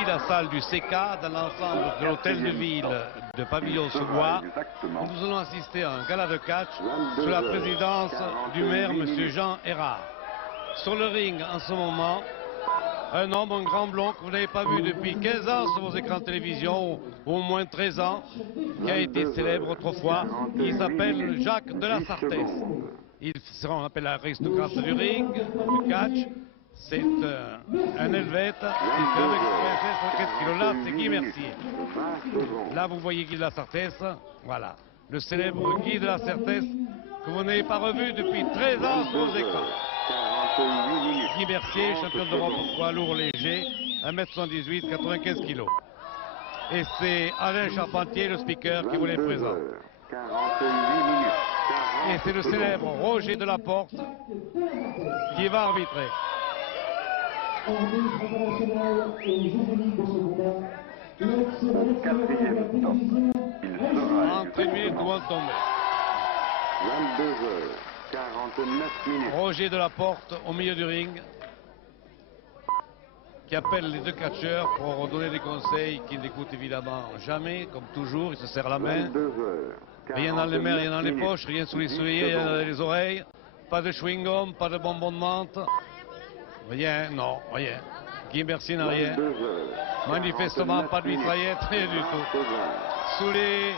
ici la salle du CK dans l'ensemble de l'hôtel de ville de Pavillon-sous-Bois. Nous allons assister à un gala de catch sous la présidence du maire, M. Jean Errard. Sur le ring en ce moment, un homme, un grand blond que vous n'avez pas vu depuis 15 ans sur vos écrans de télévision, ou au moins 13 ans, qui a été célèbre autrefois, qui s'appelle Jacques de la Sartès. Il sera, on appelle l'aristocrate du ring, du catch. C'est un Helvète, il fait avec 96 kg. Là, c'est Guy Mercier. Là, vous voyez Guy de la Sartès. Voilà, le célèbre Guy de la Sartès que vous n'avez pas revu depuis 13 ans sur vos écrans. Guy Mercier, champion d'Europe poids lourd léger, 1m78, 95 kg. Et c'est Alain Charpentier, le speaker, qui vous les présente. Et c'est le célèbre Roger Delaporte qui va arbitrer. Entre une minute ou un tombé. 22h49. Roger Delaporte au milieu du ring, qui appelle les deux catcheurs pour donner des conseils qu'il n'écoute évidemment jamais, comme toujours, il se serre la main. Rien dans les mains, rien dans les poches, rien sous les souliers, rien dans les oreilles, pas de chewing-gum, pas de bonbons de menthe, rien, non, rien. Guy Mercier n'a rien. Manifestement pas de mitraillette, rien du tout. Sous les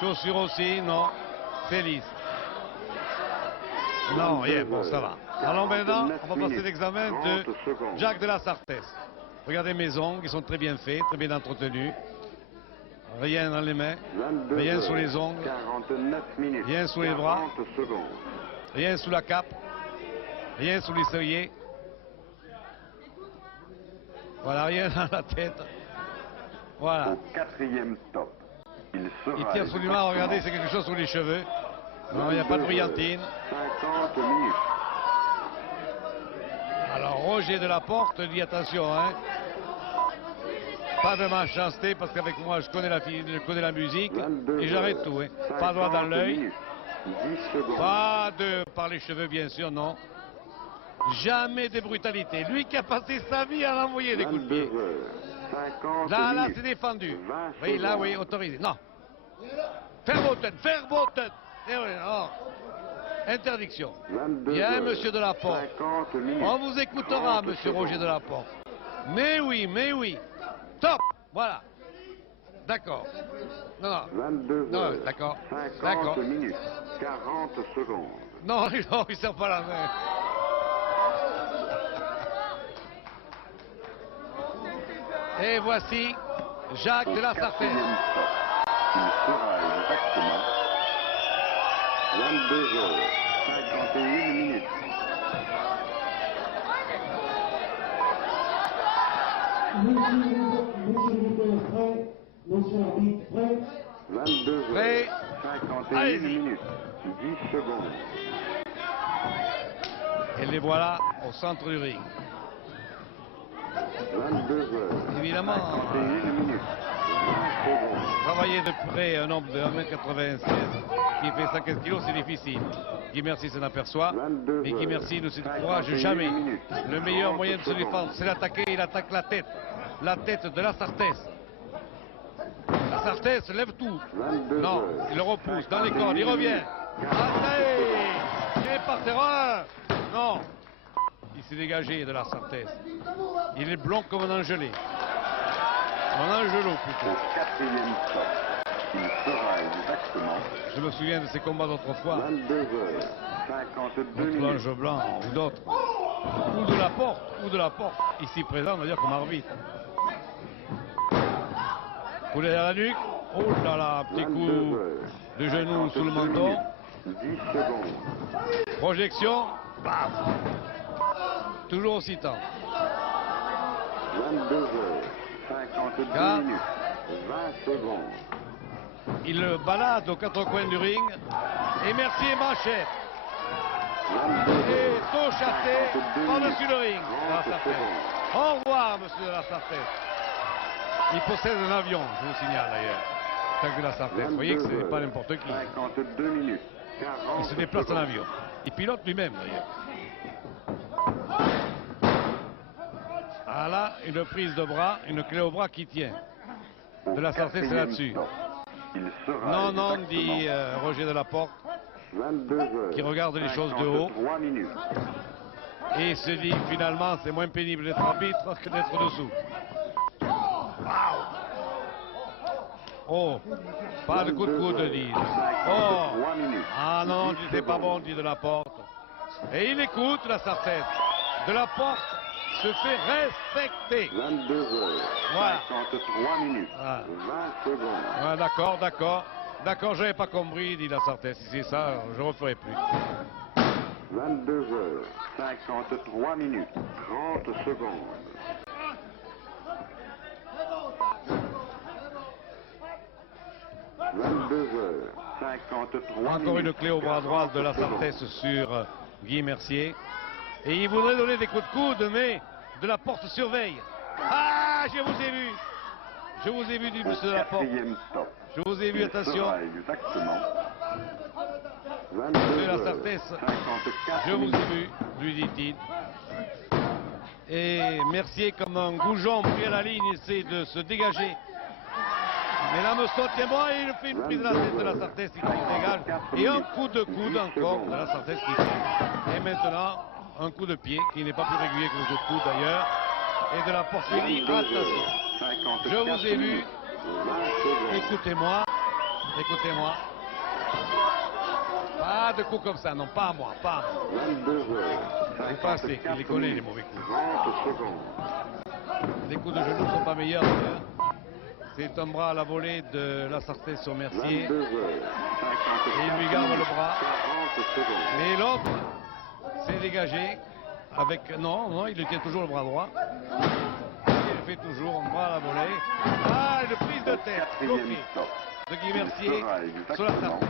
chaussures aussi, non, c'est lisse. Non, rien, bon, ça va. Alors maintenant, on va passer l'examen de Jacques de la Sartès. Regardez mes ongles, ils sont très bien faits, très bien entretenus. Rien dans les mains, rien sous les ongles, rien sous les bras, rien sous la cape, rien sous les œillets. Voilà, rien dans la tête. Voilà. Au quatrième stop, il tient absolument, regardez, c'est quelque chose sous les cheveux. Non, il n'y a pas de brillantine. 50 minutes. Alors Roger Delaporte dit attention, hein. Pas de malchancité parce qu'avec moi je connais la musique et j'arrête tout. Hein. Pas droit dans l'œil. Pas de par les cheveux bien sûr, non. Jamais de brutalité. Lui qui a passé sa vie à l'envoyer des coups de pied. Là, c'est défendu. Oui, là, oui, autorisé. Non. Verboten. Eh oui, non. Interdiction. Bien, monsieur Delaporte. On vous écoutera, monsieur Roger Delaporte. Mais oui. Top. Voilà. D'accord. Non. 22 Non, heures, d'accord. 50 minutes, 40 secondes. Non, il ne sert pas la main. Et voici Jacques de la Sartès. Il sera exactement 22 heures, 51 minutes. Monsieur l'arbitre, prêt? 22 Prêt. heures, 51 Allez-y. minutes, 10 secondes. Et les voilà au centre du ring. 22 heures, Évidemment, 51 minutes, 20 secondes. travailler de près un homme de 1m96 qui fait 115 kg, c'est difficile. Guy Mercier s'en aperçoit, mais Guy Mercier ne se décourage jamais. Le meilleur moyen de se défendre, c'est d'attaquer. Il attaque la tête de la Sartès. La Sartès lève tout. Non, il le repousse dans les cordes, il revient. Il est par terre. Non, il s'est dégagé de la Sartès. Il est blond comme un angelé. Un angelot plutôt. Au quatrième stop, il sera exactement Je me souviens de ces combats d'autrefois. 22 heures, 52 Contre minutes. l'Ange Blanc ou d'autres. Ou de la porte. Ici présent, on va dire comme arbitre. Poulet à la nuque. Oh là là, petit coup de genou sous le menton. 10 secondes. Projection. Bam. Toujours aussi tard. 22 heures, 52 Quatre. minutes, 20 secondes. Il le balade aux quatre coins du ring. Et Mercier manchette. 22 Et heures, tôt chassé 52 par-dessus le ring. minutes, De la 30 Sartès. secondes. Au revoir, monsieur de la Sartès. Il possède un avion, je vous signale d'ailleurs. Jacques de la Sartès. Vous voyez que ce n'est pas n'importe qui. 52 minutes, 40 Il se déplace en secondes. avion. Il pilote lui-même d'ailleurs. Ah là, une prise de bras, une clé au bras qui tient. De la Sarthe, c'est là-dessus. Non, non, dit Roger Delaporte, 22 heures, qui regarde les choses de haut. 53 minutes. Et il se dit, finalement, c'est moins pénible d'être arbitre que d'être dessous. Oh, pas de coup de coude, dit. Oh, 53 minutes. ah non, 10 c'était pas bon, secondes. dit Delaporte. Et il écoute la Sarthe. Delaporte se fait respecter. 22 heures, Voilà. 53 minutes. Ah. 20 secondes. Ah, d'accord, d'accord. D'accord, j'avais pas compris, dit la Sarthe. Si c'est ça, je referai plus. 22 heures, 53 minutes. 30 secondes. « 22 heures, 53 Encore minutes. une clé au bras droit de la 40 secondes. Sarthe sur Guy Mercier. Et il voudrait donner des coups de coude, mais Delaporte surveille. Ah, je vous ai vu. Je vous ai vu, dit Au monsieur Delaporte. quatrième stop. Je vous ai vu, Il attention. sera exactement Monsieur 22 la heures, Sarthe, 54 je vous minutes. ai vu, lui dit-il. Et Mercier, comme un goujon pris à la ligne, essaie de se dégager. Mais l'hameçon tient bon et il fait une prise de la tête de la Sarthe qui se dégage. Et un coup de coude encore de la Sarthe qui fait. Et maintenant, un coup de pied qui n'est pas plus régulier que le coup de coude d'ailleurs. Et de la Porphyrie, 22 heures, attention. 54 Je vous ai vu. minutes. 20 secondes. Écoutez-moi. Écoutez-moi. Pas de coups comme ça, non, pas à moi, pas à moi. 22 heures, Vous pensez qu'il les 54 connaît, les minutes. mauvais coups. 30 secondes. Les coups de genoux sont pas meilleurs d'ailleurs. C'est un bras à la volée de la Sarthe sur Mercier. 22 heures, 54 Et il lui garde le minutes. bras. 40 secondes. Mais l'autre s'est dégagé avec... Non, non, il lui tient toujours le bras droit. Il fait toujours un bras à la volée. Ah, une prise de tête Quatrième bloquée stop. de Guy Il Mercier sera sur la exactement Sarthe.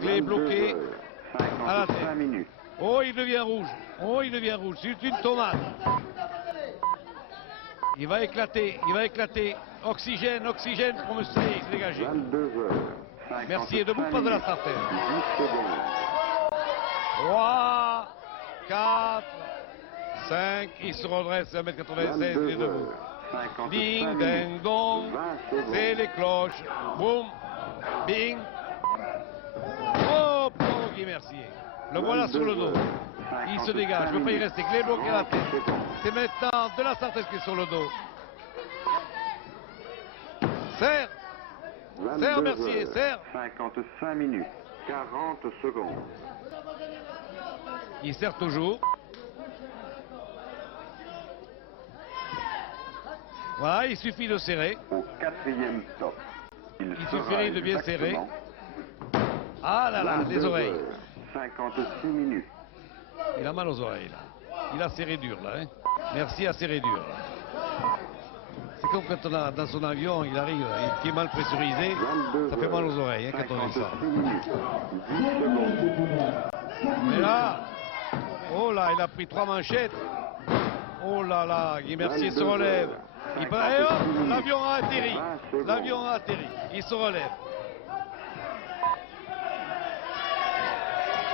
Clé 22 bloquée heures, à la 55 tête. minutes. Oh, il devient rouge. Oh, il devient rouge. C'est une tomate. Il va éclater, il va éclater. Oxygène, oxygène pour Mercier, il s'est dégagé. 22 heures, Mercier debout, pas de la Sarthe. 10 secondes. 3, 4, 5, il se redresse à 1m96, il est 22 debout. heures, 55 Ding, minutes. ding, dong, 20 secondes. c'est les cloches. Boum, bing. Oh, pauvre Guy Mercier. Le voilà sur le dos. Il se dégage, ne peut pas y rester. Clé bloquée à la tête. C'est maintenant de la Sarthe qui est sur le dos. Serre, serre Mercier, serre. 55 minutes, 40 secondes. Il serre toujours. Voilà, il suffit de serrer. Au quatrième stop. Il sera suffirait de bien serrer. exactement Ah là là, 22 les oreilles. heures, 56 minutes. Il a mal aux oreilles là. Il a serré dur là. Hein. Merci à serré dur. C'est comme quand on a, dans son avion, il arrive, qui est mal pressurisé, 22 ça fait mal aux heures, oreilles hein, quand on dit ça. 56 minutes, 10 secondes. Mais là, oh là, il a pris 3 manchettes. Oh là là, Guy Mercier se relève. Et hop, l'avion a atterri. L'avion a atterri. Il se relève.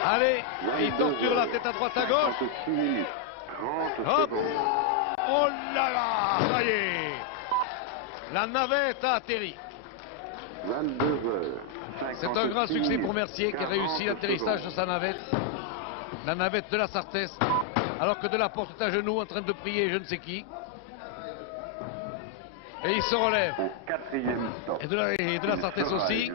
Allez, il torture la tête à droite à gauche. 56 minutes, 30 Hop. secondes. Oh là là, ça y est. La navette a atterri. 22 heures, C'est un grand 56 succès minutes, pour Mercier qui a réussi 40 l'atterrissage de secondes. sa navette. La navette de la Sarthe. Alors que Delaporte est à genoux en train de prier je ne sais qui. Et il se relève. Au quatrième stop. Et de la Sarthe aussi.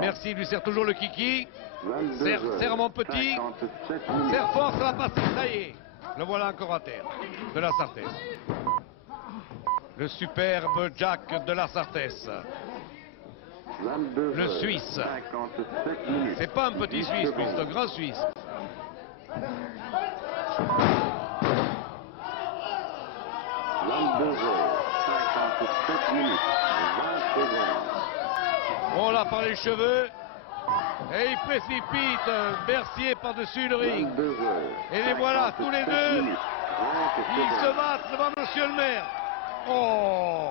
Merci, lui sert toujours le kiki. 22 Serre, heures, serre mon petit. 57 minutes. Serre fort, ça va passer. Ça y est. Le voilà encore à terre. De la Sarthe. Le superbe Jack de la Sarthe. 22 Le heures, Suisse. 57 minutes. C'est pas un petit 10 Suisse, lui, secondes. c'est un grand Suisse. 22 heures, 57 minutes, 20 secondes. On l'a par les cheveux. Et il précipite Mercier par-dessus le ring. 22 heures, Et les voilà, tous les 57 deux. minutes, 30 Ils se secondes. battent devant monsieur le maire. Oh!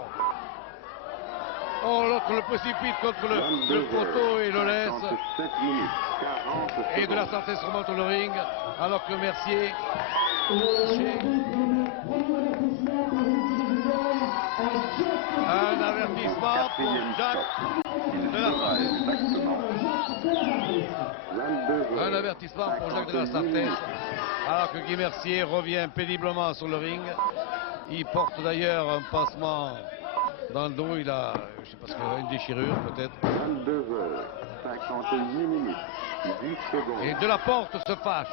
Oh, l'autre le précipite contre le 22 poteau et le heures, laisse. 57 minutes, 40 Et de la secondes. Sarthe remonte le ring. Alors que Mercier Un avertissement pour Jacques de la Sartèze. Un avertissement pour Jacques de la Sartèze. Alors que Guy Mercier revient péniblement sur le ring. Il porte d'ailleurs un pansement dans le dos. Il a, je sais pas ce qu'il a, une déchirure peut-être. 22h58 minutes, 10 secondes. Et Delaporte se fâche.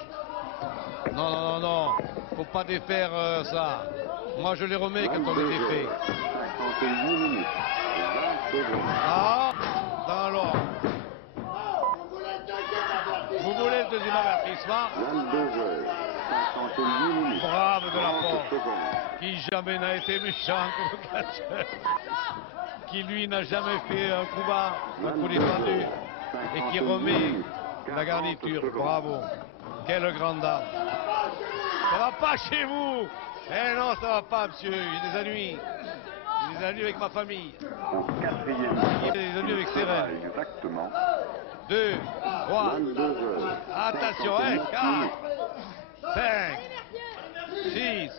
Non, non, non, non. Faut pas défaire ça. Moi je les remets quand on les défait. 58 minutes, 20 secondes. Ah, dans l'ordre. Vous voulez le deuxième avertissement? 22h58 minutes, Brave 30 Delaporte, secondes. qui jamais n'a été méchant comme catcheur, qui lui n'a jamais fait un coup bas, un coup défendu, et qui remet la garniture. Bravo. Quelle grande dame. Ça va pas chez vous? Eh non, ça va pas, monsieur. J'ai des ennuis. J'ai des ennuis avec ma famille. Au quatrième J'ai des ennuis avec Sérène. exactement 2, 3, 22h. attention, 4, 5, 6,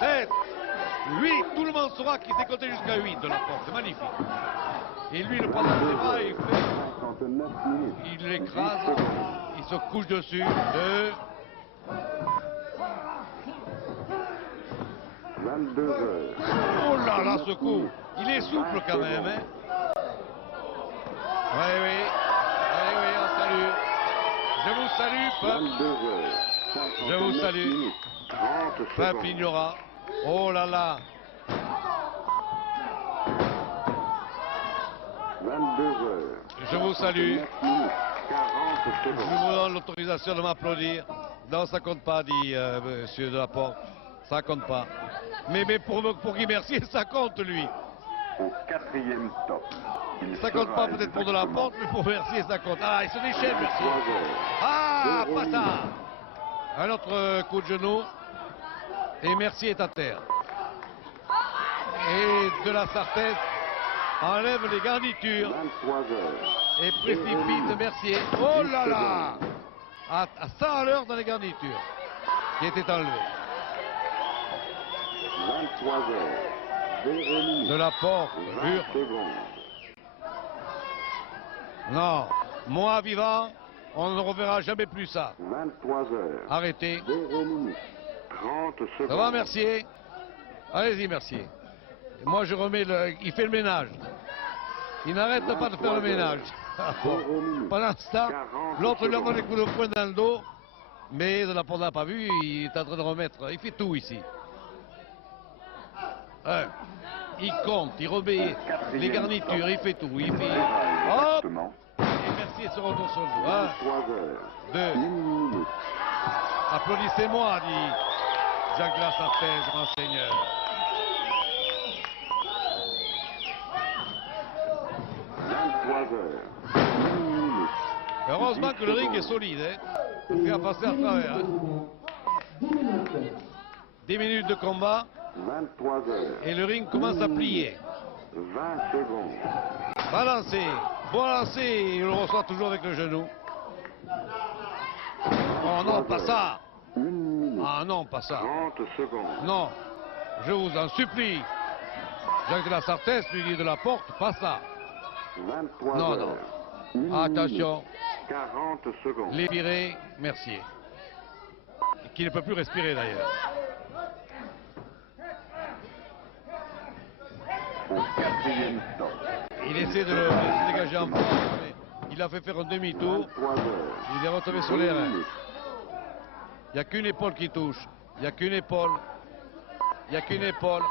7, 8. Tout le monde saura qu'il s'est compté jusqu'à 8 de la porte. C'est magnifique. Et lui, le prend dans ses bras et il fait. 59 minutes. Il l'écrase. Il se couche dessus. 2. 22h. Oh là là, ce coup. Il est souple quand même. Hein. Oui, oui. Oui, oui, on salue. Je vous salue, peuple. 22h. Je vous salue. 30 Peuple secondes. ignorat. Oh là là. 22h. Je vous salue. 40 Je secondes. vous donne l'autorisation de m'applaudir. Non, ça compte pas, dit monsieur Delaporte. Ça compte pas. Mais pour Guy Mercier, ça compte, lui. Au quatrième top. Il Ça compte pas sera peut-être pour exactement Delaporte, mais pour Mercier, ça compte. Ah, il se déchaîne, Mercier. 23h. Ah, pas ça. Un autre coup de genou. Et Mercier est à terre. Et de la Sartèze enlève les garnitures 23h. et précipite Mercier. Oh là là, à 100 à l'heure dans les garnitures qui étaient enlevées. 23h. 0 minutes. De la porte, 20 hurle. secondes. Non, moi vivant, on ne reverra jamais plus ça. 23h. Arrêtez. 0 minutes. 30 secondes. Ça va, Mercier? Allez-y, Mercier. Et moi, je remets le... Il fait le ménage. Il n'arrête pas de faire le ménage. Ah, bon. Pendant ce temps, l'autre lui envoie des coups de poing dans le dos. Mais de la porte n'a pas vu, il est en train de remettre. Il fait tout ici. Il compte, il remet les garnitures, il fait tout. Il fait... Hop! Exactement. Et Mercier se retourne sur le dos. 23h. 2. 1 minute. Applaudissez-moi, dit Jacques de la Sartèze, grand seigneur. 23h. 1 minute. Heureusement que le ring est solide, hein, pour faire passer à travers. Hein. 10 minutes de combat 23h. et le ring commence à plier. 20 secondes. Balancé, bon lancé, il le reçoit toujours avec le genou. Oh non, pas ça. 1 minute. Ah non, pas ça. 30 secondes. Non, je vous en supplie. Jacques de la Sartèze lui dit de la porte, pas ça. 23h. Non, non. 1 Attention, minute. 40 secondes. les virés, Mercier. Qui ne peut plus respirer d'ailleurs. Au quatrième stop. Il essaie de se dégager en force, mais il a fait faire un demi-tour. 23h. Il est retombé sur les reins. Il n'y a qu'une épaule qui touche. Il n'y a qu'une épaule. Il n'y a qu'une épaule.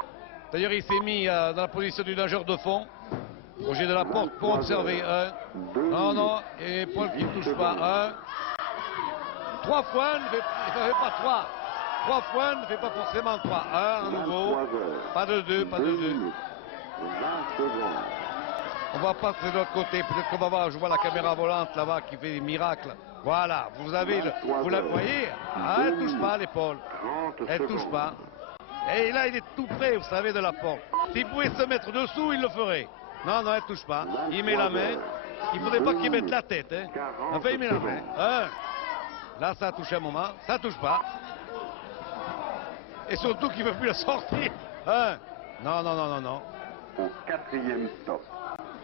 D'ailleurs, il s'est mis dans la position du nageur de fond. Roger de la Porte pour observer. 1. Non, non. Et épaule qui ne touche pas. 1. 3 fois, ne fait pas 3. 3 fois ne fait pas forcément 3. 1 à nouveau. 23h. Pas de 2, pas de 2. 20 secondes. On va passer de l'autre côté. Peut-être qu'on va voir, je vois la caméra volante là-bas qui fait des miracles. Voilà, vous avez le. Vous la voyez? Ah, elle touche pas l'épaule. 30 Elle touche pas. Et là, il est tout près, vous savez, de la porte. S'il pouvait se mettre dessous, il le ferait. Non, non, elle touche pas. Il met la main. Il faudrait pas qu'il mette la tête. Hein. Enfin, il met la main. Là, ça a touché un moment. Ça touche pas. Et surtout qu'il ne veut plus la sortir. Hein? Non, non, non, non, non. Au quatrième stop,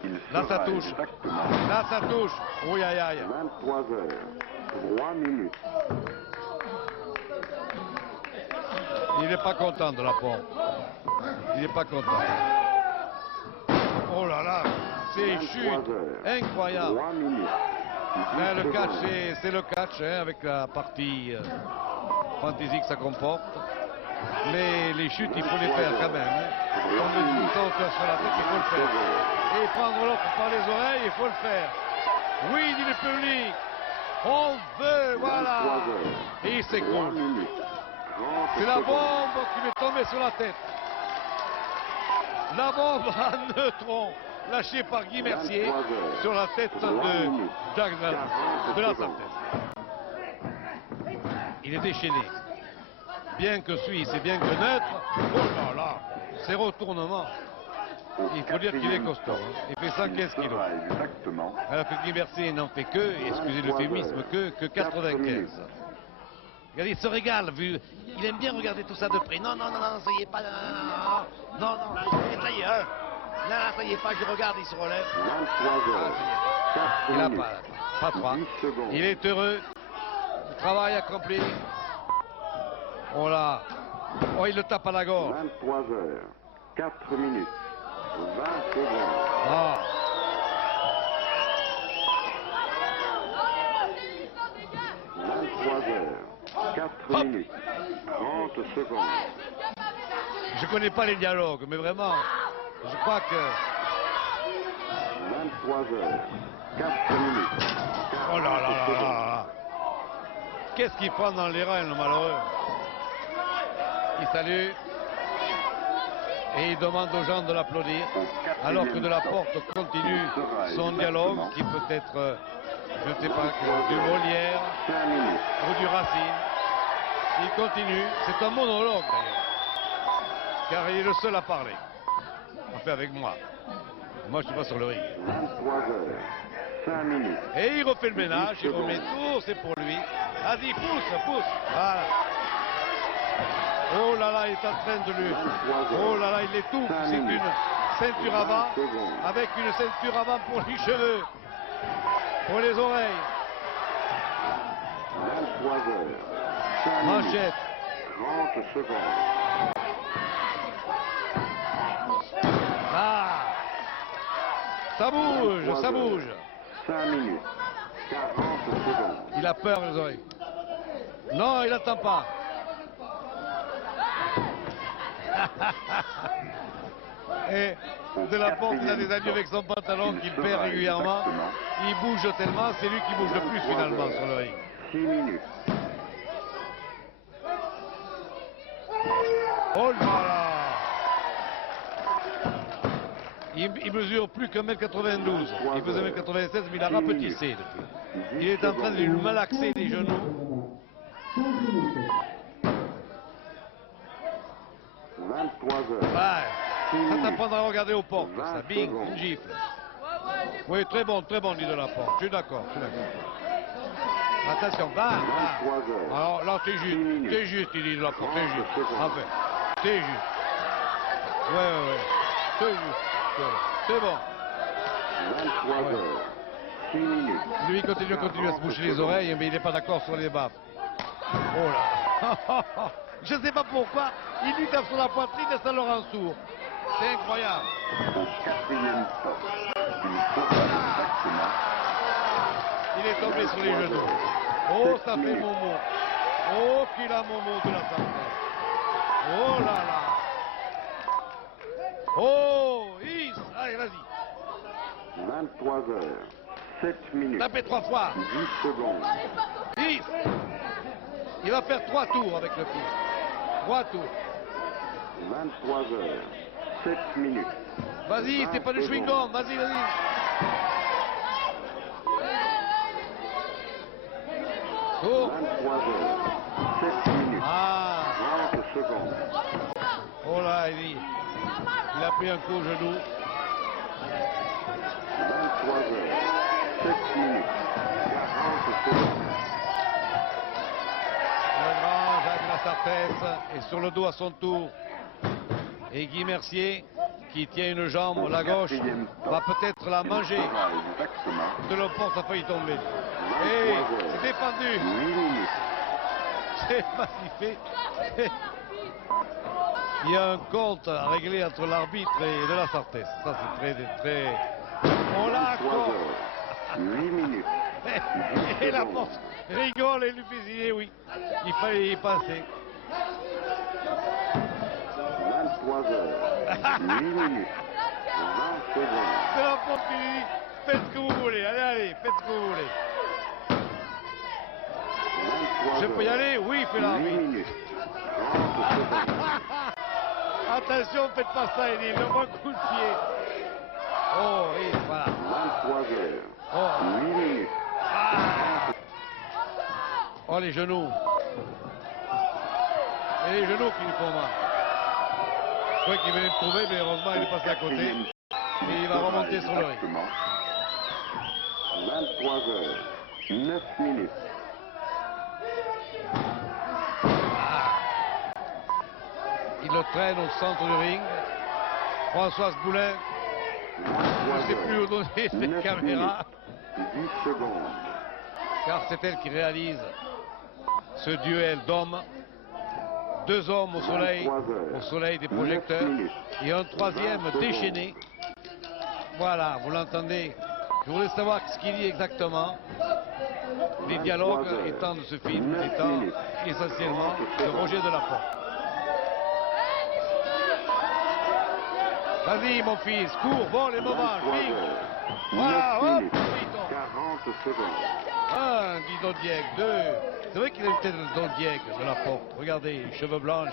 il Là, ça fera touche. exactement Là, ça touche. Oui, aïe, aïe. 23 heures, 3 minutes. Il n'est pas content de la porte. Il n'est pas content. Oh là là, c'est 23 chute. heures, Incroyable. 3 minutes. Mais 10 le catch, secondes. c'est le catch, hein, avec la partie fantaisie que ça comporte. Les chutes, il faut les faire quand même. Hein. Comme une hauteur sur la tête, il faut le faire. Et prendre l'autre par les oreilles, il faut le faire. Oui, dit le public. On veut, voilà. 23 heures, Et il 3 s'écroule. minutes. 30 C'est la secondes. bombe qui lui est tombée sur la tête. La bombe à neutrons, lâchée par Guy Mercier 23 heures, sur la tête 3 de minutes, Jacques Valentin, 40 de la secondes. Sartène. Il est déchaîné. Bien que suisse et bien que neutre, oh là là, ces retournements. Au Il faut dire qu'il est quatrième costaud. stop, Hein. Il fait il 115 kilos. fera exactement Alors que Guy Mercier n'en fait que, excusez l'euphémisme, que 95. Regardez, il se régale, vu. Il aime bien regarder tout ça de près. Non, non, non, non, ça y est pas. Non, non, non, ça y est, hein. Non, ça y est pas, je regarde, il se relève. 23 heures, 4 Il n'a minutes. pas 3. 10 secondes. Il est heureux. Le travail accompli. Oh là. Oh, il le tape à la gorge. 23 heures, 4 minutes, 20 secondes. Ah. 23 heures, 4 Hop. minutes, 30 secondes. Je connais pas les dialogues, mais vraiment, je crois que. 23 heures, 4 minutes, 40 Oh là là là secondes. là là. Qu'est-ce qu'il prend dans les reins, le malheureux? Il salue. Et il demande aux gens de l'applaudir. Alors que de la porte continue son dialogue, qui peut être, je ne sais pas, du Molière 5 minutes, ou du Racine. Il continue. C'est un monologue d'ailleurs. Car il est le seul à parler. Enfin avec moi. Moi je suis pas sur le ring. 23 heures, 5 minutes. Et il refait le ménage, il remet tout, c'est pour lui. Vas-y, pousse, pousse. Voilà. Oh là là, il est en train de lui. Oh là là, il étouffe. C'est une ceinture avant, avec une ceinture avant pour les cheveux, pour les oreilles. 23 heures, 5 minutes, Manchette. 30 secondes. Ah, ça bouge, ça bouge. 5 minutes, 40 secondes. Il a peur les oreilles. Non, il n'attend pas. Et de la porte, il a des amis avec son pantalon qu'il perd régulièrement. Il bouge tellement, c'est lui qui bouge le plus finalement sur le ring. 6 minutes, Oh là là! Il mesure plus qu'un mètre 92. Il faisait 1m96, mais il a rapetissé depuis. Il est en train de lui malaxer les genoux. 23 heures, Ouais. Ça t'apprendra à regarder aux portes, ça. Bing, une gifle. Oui, très bon, dit de la porte. Je suis d'accord, Attention, va. 23 heures, Alors là, t'es juste, il dit de la porte, t'es juste. Enfin, t'es juste. Ouais. T'es juste. C'est bon. 23 Ouais. heures, 6 minutes, Lui, il continue à se boucher les oreilles, mais il n'est pas d'accord sur les baffes. Oh là. Je ne sais pas pourquoi, il lui tape sur la poitrine et ça le rend sourd. C'est incroyable. au quatrième stop, il fera exactement Il est tombé sur les genoux. Oh, ça fait Momo. Oh, qu'il a Momo de la santé. Oh là là. Oh, Is. Allez, vas-y. 23 heures, 7 minutes, Tapez 3 fois. 10 secondes. Is. Il va faire 3 tours avec le pied. 3 tours. 23 heures, 7 minutes, Vas-y, c'est pas du chewing-gum. Vas-y. Oh. 23 heures, 7 minutes, Ah. 30 secondes. Oh là, il a pris un coup au genou. 23 heures, 7 minutes, 40 secondes. Le grand Jacques Lassalle. Sartès est sur le dos à son tour. Et Guy Mercier, qui tient une jambe, la gauche, va peut-être la manger. De Laporte a failli tomber. Et c'est défendu. C'est magnifique. Il y a un compte à régler entre l'arbitre et de la Sartès. Ça, c'est très... On l'a encore. 8 minutes. Et la porte rigole et lui fait signer, oui. Il fallait y passer. 23 heures. 8 minutes. 20 secondes. De la porte qui lui dit, faites ce que vous voulez. Allez, allez, faites ce que vous voulez. 23 Je peux y aller? Oui, fait 8 l'arbitre. minutes. 30 secondes. Attention, faites pas ça, Edil. Le moins coup de pied. Oh, oui, voilà. 23 heures. Oh. 8 minutes. Oh, les genoux. Et les genoux qui lui font mal. Je croyais qu'il venait de trouver, mais heureusement, il est passé à côté. Et il va remonter sur le ring. 23 heures. 9 minutes. Il le traîne au centre du ring. Françoise Boulin, je ne sais plus où donner cette caméra, 10 secondes. car c'est elle qui réalise ce duel d'hommes. Deux hommes au soleil des projecteurs, et un troisième déchaîné. Voilà, vous l'entendez. Je voulais savoir ce qu'il dit exactement. Les dialogues étant de ce film, étant essentiellement de Roger Delaporte. Vas-y, mon fils, cours, bon, les moments, bing. Voilà, hop, 40 secondes. un, dit Doldieg, deux. C'est vrai qu'il a une tête de Doldieg, de la porte. Regardez, cheveux blancs,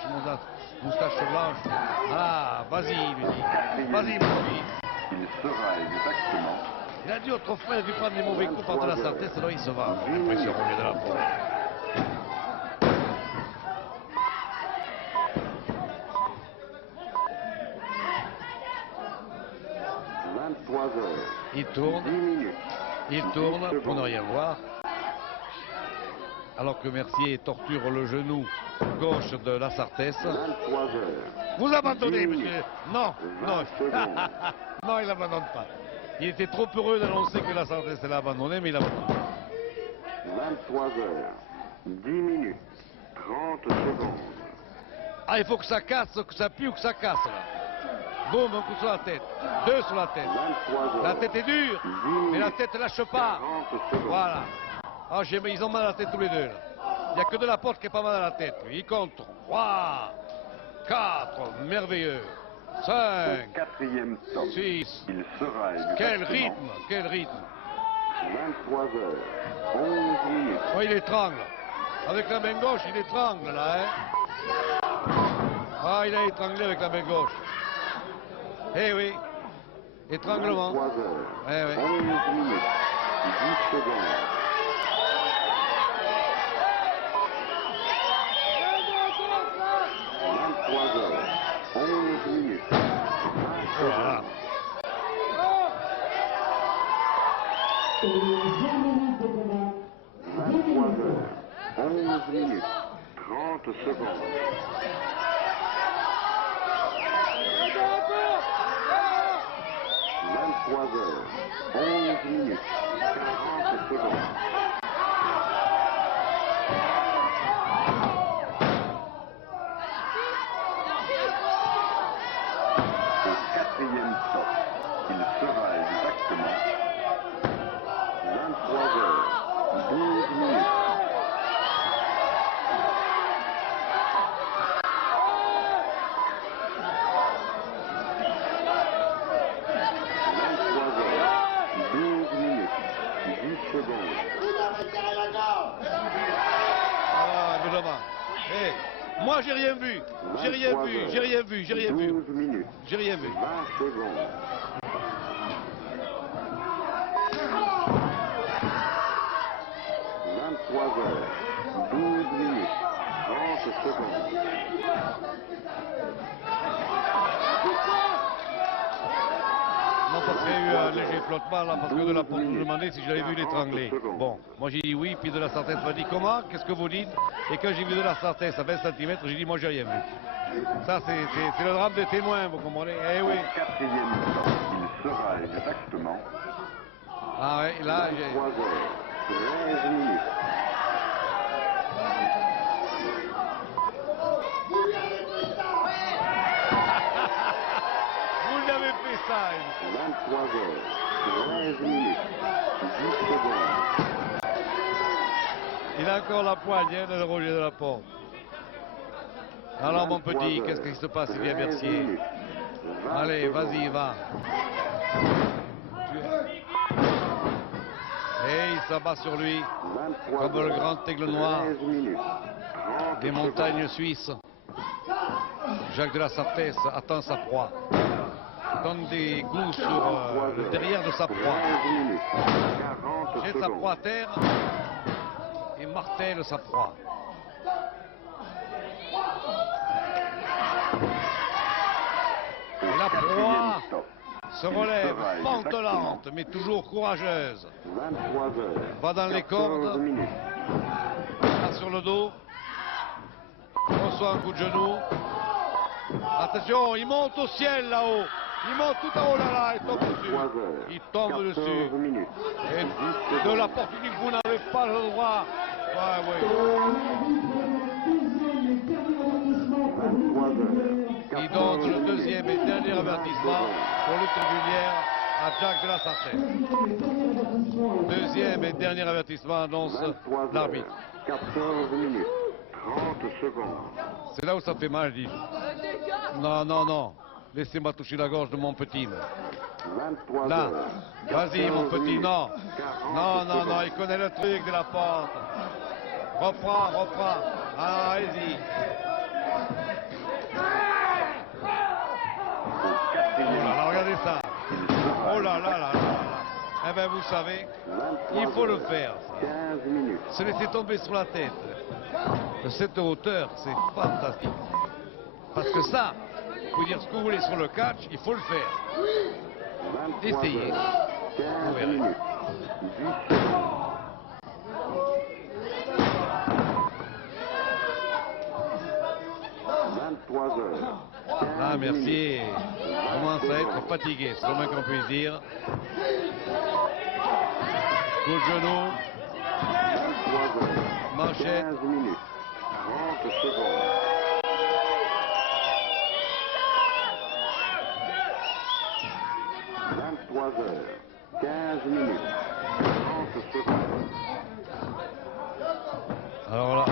moustache blanche. Ah, vas-y, lui dit. Vas-y, mon fils. Il sera exactement. Il a dit autrefois, il a dû prendre des mauvais coups par de la Sartès, alors il se va. J'ai l'impression, Roger Delaporte. 23 heures. Il 10 tourne, minutes. il tourne pour ne rien voir. Alors que Mercier torture le genou gauche de la Sartès. 23 heures. Vous abandonnez, monsieur. Non, non. 20 secondes. Non, il n'abandonne pas. Il était trop heureux d'annoncer que la Sartès l'a abandonné, mais il abandonne pas. 23 heures. 10 minutes. 30 secondes. Ah, il faut que ça casse, que ça pue ou que ça casse, là. Boum, un coup sur la tête. Deux sur la tête. 23 heures. La tête est dure, mais la tête ne lâche pas. 40 secondes. Voilà. Ah, ils ont mal à la tête tous les deux, là. Il n'y a que de la porte qui est pas mal à la tête, lui. Il compte 3, 4, merveilleux. 5, Quatrième stop. 6. Il sera exactement. Quel rythme, quel rythme. 23 heures. 11 minutes. Oh, il étrangle. Avec la main gauche, il étrangle, là, hein. Ah, il a étranglé avec la main gauche. Eh oui. Étranglement. 23 heures. Eh oui. 11 minutes. 10 secondes. 23 heures. 11 minutes. 20 Voilà. secondes. 23 heures. 11 minutes. 30 secondes. 23 heures. 11 minutes. 40 secondes. Au quatrième stop, il sera exactement 23 heures. 12 minutes. 12 minutes, 10 secondes. Ah, évidemment. Eh, moi, j'ai rien vu. J'ai rien vu, j'ai rien vu, j'ai rien vu. 12 minutes, J'ai rien vu. 20 secondes. 23 heures, 12 minutes, 30 secondes. Non, pas j'ai eu un léger flottement là parce que de la porte nous demandait si j'avais vu l'étrangler. Bon, moi j'ai dit oui, puis de la Sartès m'a dit comment, qu'est-ce que vous dites? Et quand j'ai vu de la Sartès à 20 cm, j'ai dit moi j'ai rien vu. Ça c'est le drame des témoins, vous comprenez? Eh oui. Quatrième stop, il sera exactement Ah ouais, là j'ai... 3h13 minutes. Vous l'avez fait ça. 23h13 minutes. 10 secondes. Il a encore la poigne, de Roger de la Porte. Alors mon petit, qu'est-ce qui se passe, Sylvia Bercier? Allez, vas-y, va. Et il s'abat sur lui, comme le grand aigle noir des montagnes suisses. Jacques de la Sartès attend sa proie. Donne des coups sur le derrière de sa proie. Jette sa proie à terre et martèle sa proie. Et la proie se relève, pantelante, mais toujours courageuse. Va dans les cordes, va sur le dos, reçoit un coup de genou. Attention, il monte au ciel là-haut. Il monte tout en haut là, il tombe dessus. Il tombe dessus. Et de la Porte, il dit que vous n'avez pas le droit. Ouais, oui. Il donne le deuxième et dernier avertissement pour lutte régulière à Jacques de la Sartès. Deuxième et dernier avertissement annonce l'arbitre. 14 minutes, 30 secondes. C'est là où ça fait mal, dit. Non, non, non. Laissez-moi toucher la gorge de mon petit. Là. Vas-y, mon petit, non. Non, non, non, il connaît le truc de la porte. Reprends, reprends. Ah, allez-y. Oh là là, regardez ça. Oh là là là là là. Eh bien, vous savez, il faut le faire. Ça. Se laisser tomber sur la tête. De cette hauteur, c'est fantastique. Parce que ça, il faut dire ce que vous voulez sur le catch, il faut le faire. Essayez. Vous verrez. Là, Mercier commence à être fatigué, c'est le moins qu'on puisse dire. Coup de genou. Manchette. 15 minutes, 30 secondes. Heures, 15 minutes, 30 secondes. Alors là,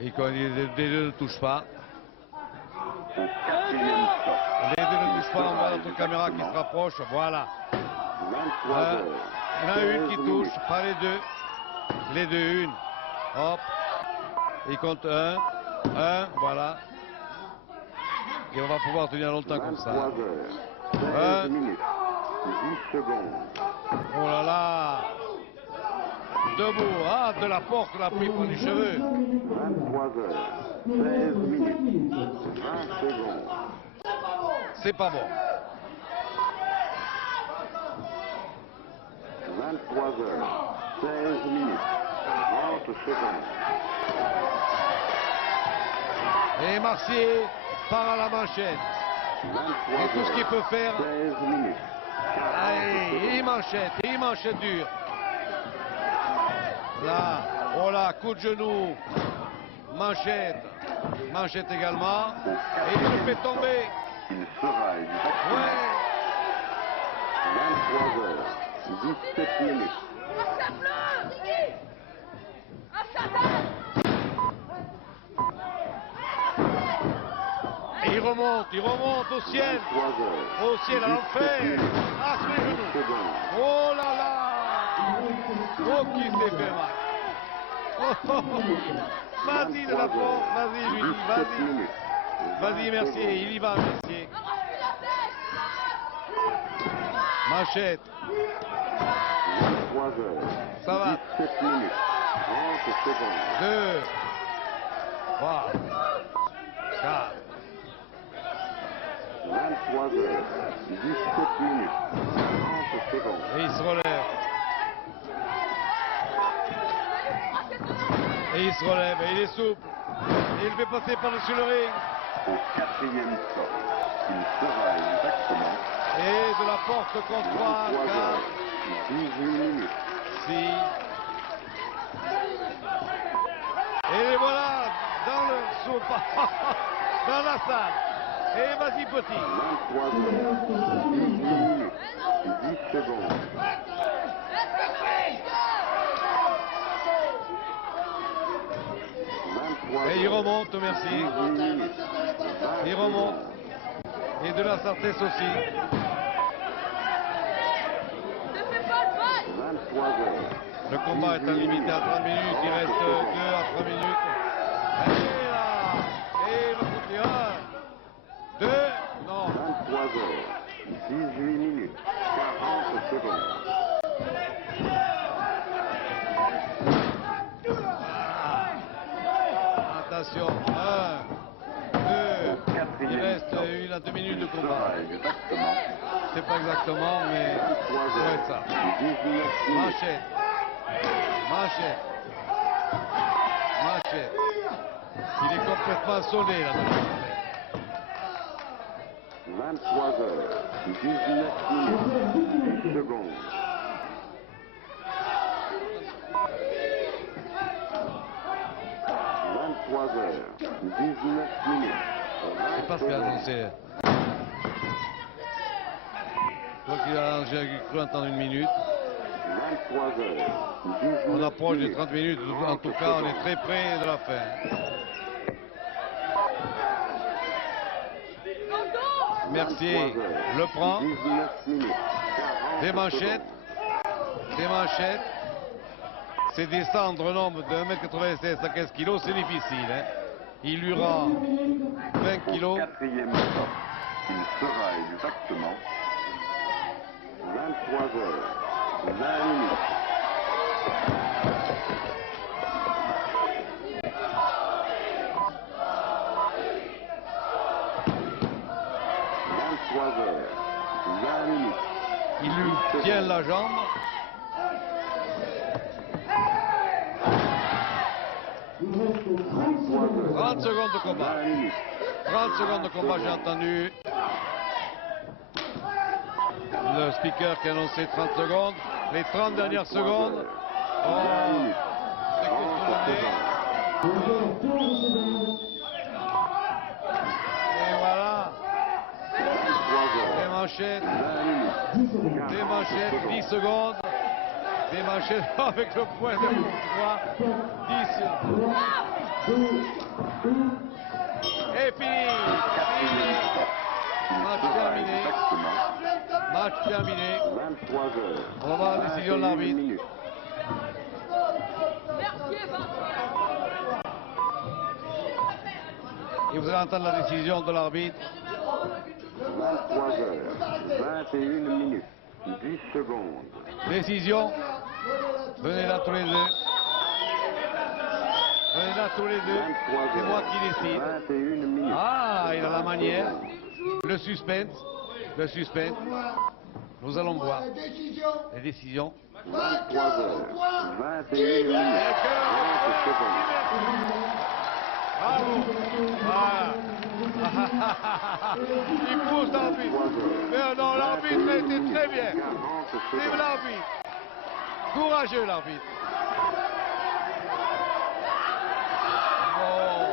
et quand les deux ne touchent pas. Quatrième stop. Les deux ne touchent pas, on voit notre caméra qui se rapproche, voilà. 23 heures. Il y en a une qui touche, pas les deux. Les deux, une. Hop. Il compte un, voilà. Et on va pouvoir tenir longtemps comme ça. 23 heures, 16 minutes, 10 secondes. Oh là là. Debout, ah, de la Porte, la pris pour du cheveu. 23 heures, 16 minutes, 20 secondes. C'est pas bon. 23 heures, 16 minutes, 30 secondes. Et Mercier part à la manchette. 23 Et tout ce qu'il peut faire. 16 minutes. Allez, il manchette dur. Là, oh là, coup de genou. Manchette également. Et il le fait tomber. Il sera exactement Ouais. 23 heures, 17 minutes. Et il remonte au ciel. 23 heures, Au ciel, à l'enfer. Ah, sur les genoux. secondes. Oh là là. Oh, qui s'est fait mal. Oh, oh, oh. Vas-y de la Porte, vas-y lui, 17 vas-y. minutes. Vas-y Mercier, il y va Mercier. Manchette, 23 heures, ça va. 17 minutes, 30 secondes. 2, 3, 4, 23 heures, 17 minutes, 30 secondes. Et il se relève. Et il se relève, et il est souple. Et il fait passer par-dessus le ring. Au quatrième sort, il sera exactement Et de la porte contre 3, 23 4, heures, 18 minutes. 6. Et les voilà dans le sopa, dans la salle. Et vas-y petit. 23 heures, 18 minutes, 10 secondes. 23 Et il remonte, merci. 18 minutes, 20 Il remonte. secondes. Et de la Sartès aussi. 23 heures. Le combat est limité à 30 minutes. Il reste 2 à 3 minutes. Et là. Et il va continuer. 1, 2, non. 23 heures, 18 minutes, 40 secondes. Attention. 1, 2. Il reste 1 à 2 minutes de combat. Exactement. C'est pas exactement, mais 23 ça doit être ça. heures, 19 minutes. Manchette. Manchette. Manchette. Il est complètement sonné là. 23 heures, 19 minutes, 10 secondes. 23 heures, 19 minutes. C'est pas ce qu'il a annoncé. Donc il a cru entendre 1 minute. 23 heures, 19 On approche des minutes. 30 minutes. En tout cas, on est très près de la fin. Mercier le prend. 19 minutes, 40 Des manchettes. secondes. Des manchettes. C'est descendre un nombre de 1m96 à 15 kg, c'est difficile. Hein. Il lui rend 20 kg. Quatrième stop, il sera exactement 23 heures, 20 minutes. 23 heures, 20 minutes. Il lui tient la jambe. 30 secondes de combat. 20 minutes. 30 secondes de combat, j'ai entendu le speaker qui a annoncé 30 secondes. Les 30 dernières secondes. Oh, c'est que sur le nez. Et voilà. 23 heures, Des manchettes. 20 minutes. Des manchettes, 10 secondes. Des manchettes avec le point de poids. 10. Et fini. Fini. Match terminé. Exactement Match terminé. 23 heures. On va voir la décision de 21 l'arbitre. minutes. Et vous allez entendre la décision de l'arbitre. 23 heures, 21 minutes, 10 secondes. Décision. Venez là tous les deux. Venez là tous les deux. 23 C'est moi heures, qui décide. 21 minutes. Ah, il a la manière. Le suspense. Le suspense. Nous allons voir les décisions. 23 heures, 21 minutes, 30 secondes. Bravo. Voilà. Il pousse l'arbitre. Mais non, l'arbitre a été très bien. 40 Vive secondes. l'arbitre. Courageux l'arbitre. Bon.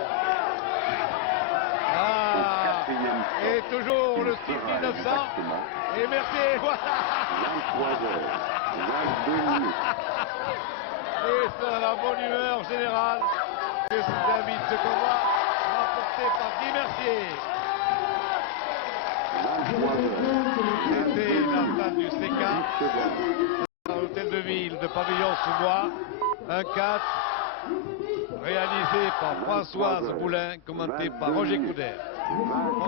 Ah. Et toujours le style 1900. Exactement Et merci. Voilà. 23 heures, 22 minutes. Et c'est la bonne humeur générale que termine ce combat remporté par Guy Mercier. 23 heures, C'était la salle du 10 CK secondes. dans l'hôtel de ville de Pavillon-sous-Bois. Un catch réalisé par Françoise Boulin, commenté par Roger Couder.